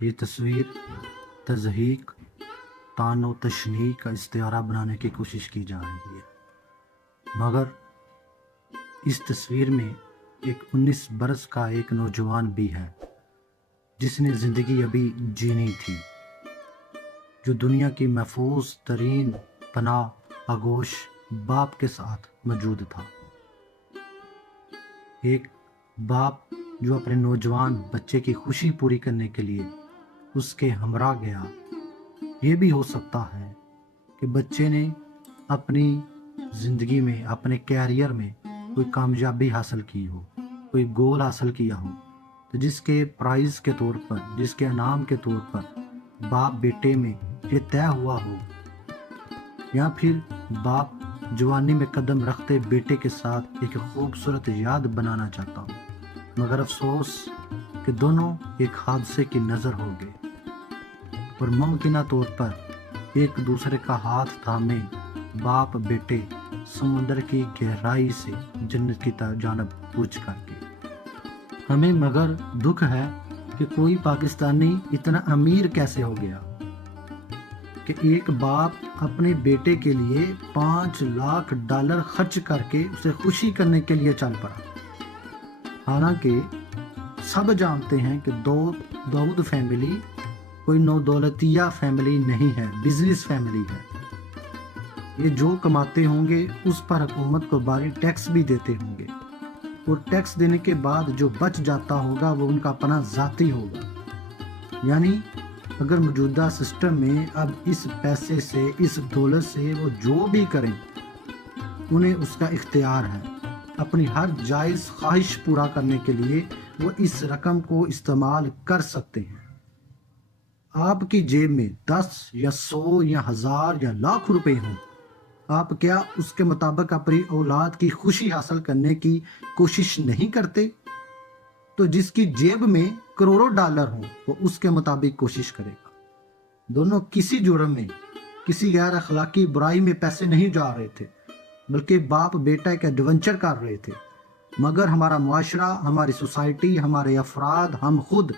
یہ تصویر تضحیک طعن و تشنیع کا استعارہ بنانے کی کوشش کی جا رہی ہے، مگر اس تصویر میں ایک 19 برس کا ایک نوجوان بھی ہے جس نے زندگی ابھی جینی تھی، جو دنیا کی محفوظ ترین پناہ آغوش باپ کے ساتھ موجود تھا۔ ایک باپ جو اپنے نوجوان بچے کی خوشی پوری کرنے کے لیے اس کے ہمراہ گیا۔ یہ بھی ہو سکتا ہے کہ بچے نے اپنی زندگی میں، اپنے کیریئر میں کوئی کامیابی حاصل کی ہو، کوئی گول حاصل کیا ہو، تو جس کے پرائز کے طور پر، جس کے انعام کے طور پر باپ بیٹے میں یہ طے ہوا ہو، یا پھر باپ جوانی میں قدم رکھتے بیٹے کے ساتھ ایک خوبصورت یاد بنانا چاہتا ہوں، مگر افسوس کہ دونوں ایک حادثے کی نظر ہو گئے اور ممکنہ طور پر ایک دوسرے کا ہاتھ تھامے باپ بیٹے سمندر کی گہرائی سے جنت کی جانب کوچ کر کے۔ ہمیں مگر دکھ ہے کہ کوئی پاکستانی اتنا امیر کیسے ہو گیا کہ ایک باپ اپنے بیٹے کے لیے $5 لاکھ خرچ کر کے اسے خوشی کرنے کے لیے چل پڑا۔ حالانکہ سب جانتے ہیں کہ داؤد فیملی کوئی نودولتیہ فیملی نہیں ہے، بزنس فیملی ہے۔ یہ جو کماتے ہوں گے اس پر حکومت کو باری ٹیکس بھی دیتے ہوں گے، اور ٹیکس دینے کے بعد جو بچ جاتا ہوگا وہ ان کا اپنا ذاتی ہوگا۔ یعنی اگر موجودہ سسٹم میں اب اس پیسے سے، اس دولت سے وہ جو بھی کریں انہیں اس کا اختیار ہے، اپنی ہر جائز خواہش پورا کرنے کے لیے وہ اس رقم کو استعمال کر سکتے ہیں۔ آپ کی جیب میں 10 یا 100 یا 1000 یا لاکھ روپے ہوں، آپ کیا اس کے مطابق اپنی اولاد کی خوشی حاصل کرنے کی کوشش نہیں کرتے؟ تو جس کی جیب میں کروڑوں ڈالر ہوں وہ اس کے مطابق کوشش کرے گا۔ دونوں کسی جرم میں، کسی غیر اخلاقی برائی میں پیسے نہیں جا رہے تھے، بلکہ باپ بیٹا ایک ایڈونچر کر رہے تھے، مگر ہمارا معاشرہ، ہماری سوسائٹی، ہمارے افراد، ہم خود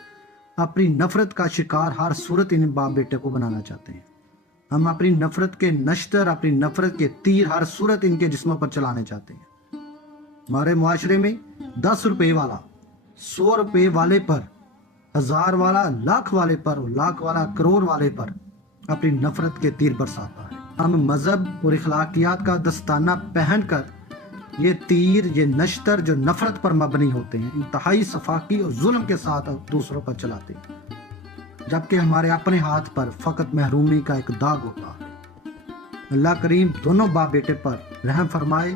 اپنی نفرت کا شکار ہر صورت ان باپ بیٹے کو بنانا چاہتے ہیں۔ ہم اپنی نفرت کے نشتر، اپنی نفرت کے تیر ہر صورت ان کے جسموں پر چلانے چاہتے ہیں۔ ہمارے معاشرے میں 10 روپے والا 100 روپے والے پر، 1000 والا لاکھ والے پر، لاکھ والا کروڑ والے پر اپنی نفرت کے تیر برساتا ہے۔ ہم مذہب اور اخلاقیات کا دستانہ پہن کر یہ تیر، یہ نشتر جو نفرت پر مبنی ہوتے ہیں، انتہائی صفاقی اور ظلم کے ساتھ دوسروں پر چلاتے ہیں، جبکہ ہمارے اپنے ہاتھ پر فقط محرومی کا ایک داغ ہوتا ہے۔ اللہ کریم دونوں باپ بیٹے پر رحم فرمائے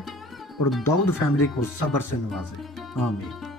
اور داؤد فیملی کو صبر سے نوازے، آمین۔